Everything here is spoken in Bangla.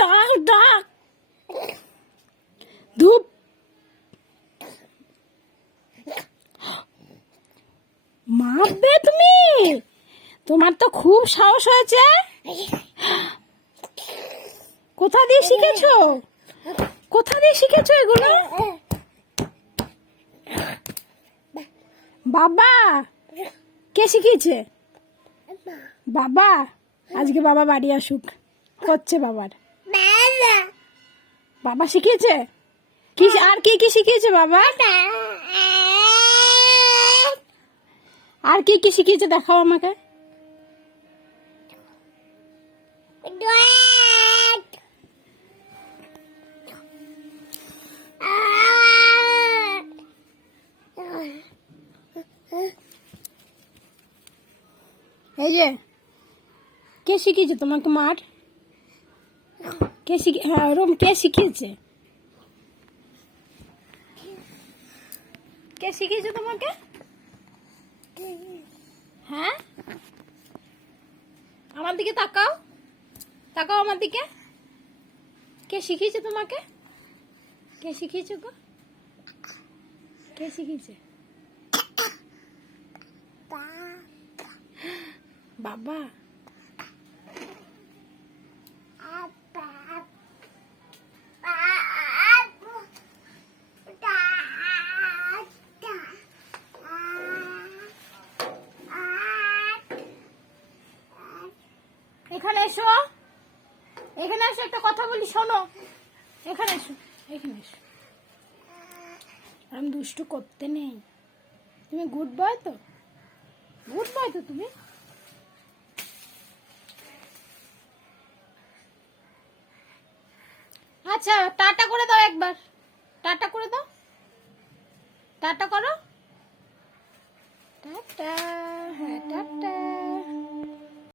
ডাক ডাক ধূপ মারবে তুমি! তোমার তো খুব সাহস হয়েছে। কোথা দিয়ে শিখেছো? কোথা দিয়ে শিখেছো এগুলো? বাবা, কে শিখিয়েছে? বাবা। আজকে বাবা বাড়ি আসুক। করছে বাবার। বাবা। শিখিয়েছে? কি আর কি কি শিখিয়েছে বাবা? আর কি কি শিখিয়েছে দেখাও আমাকে। এই যে। কে শিখিয়েছে তোমাকে মার কে শিখে হ্যাঁ ওরম কে শিখিয়েছে? কে শিখিয়েছে তোমাকে? হ্যাঁ? আমার দিকে তাকাও। তাকাও আমার দিকে। কে শিখিয়েছে তোমাকে? কে শিখিয়েছে গো? কে শিখিয়েছে? বাবা। এখানে এসো। এখানে এসো, একটা কথা বলি, শোনো। এখানে এসো এখানে এসো। আমি দুষ্টু করতে নেই। তুমি গুড বয় তো? গুড বয় তো তুমি? আচ্ছা টাটা করে দাও একবার। টাটা করে দাও। টাটা করো। টাটা। হ্যাঁ